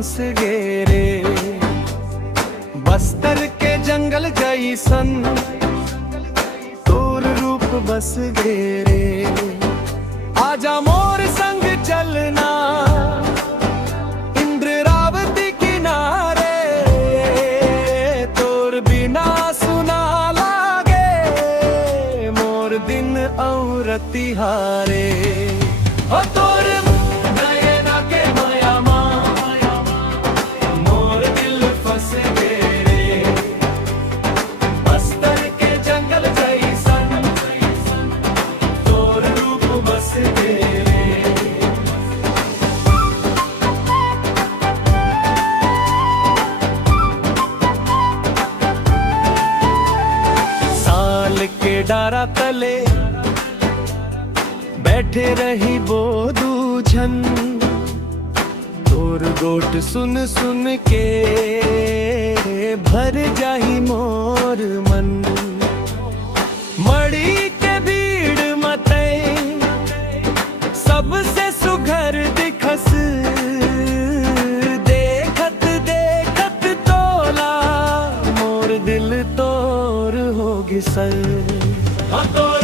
फंस गे रे। बस्तर के जंगल जैसन तोर रूप बस गे रे। आजा मोर संग चलना इंद्रावती किनारे, तोर बिना सुना लागे मोर दिन और तिहारे। ओ तोर नयना के माया मोर दिल फंस गे रे। बस्तर के जंगल जैसन तोर रूप बस गे रे। साल के डारा तले बैठे रही बोदू झन, तोर गोट सुन सुन के भर जाही मोर मन। मड़ी के भीड़ मते सबसे सुघर दिखस, देखत देखत तोला मोर दिल तोर होगी सर। तोर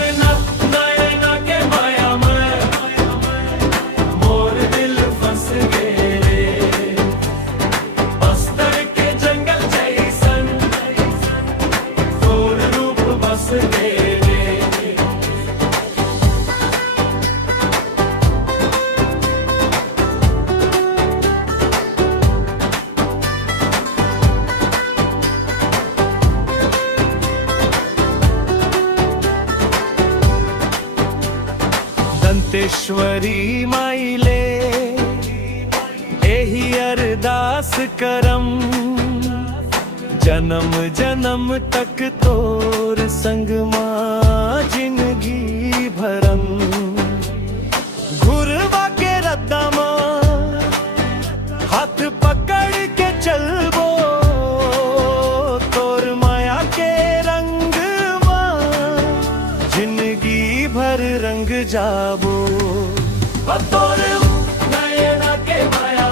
नयना के माया में मोर दिल फंस गे रे। बस्तर के जंगल जैसन तोर रूप बस गे रे। दंतेश्वरी माइले एही अरदास करम, जन्म जन्म तक तोर संग माँ जिंदगी भरम। घुरवा के रद्दा माँ हाथ पकड़ के चलबो, तोर माया के रंग माँ जिंदगी भर रंग जाबो। तोर नयना के माया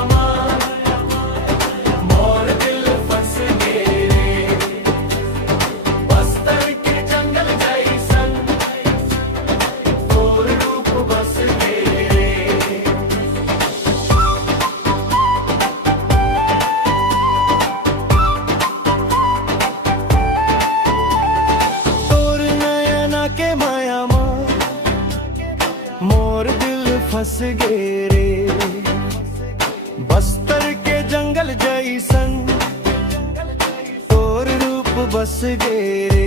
मोर दिल फंस गे रे। बस्तर के जंगल जैसन तोर रूप बस गे रे। तोर नयना के माया मोर दिल फंस गे रे। बस्तर के जंगल जैसन तोर रूप बस गे रे।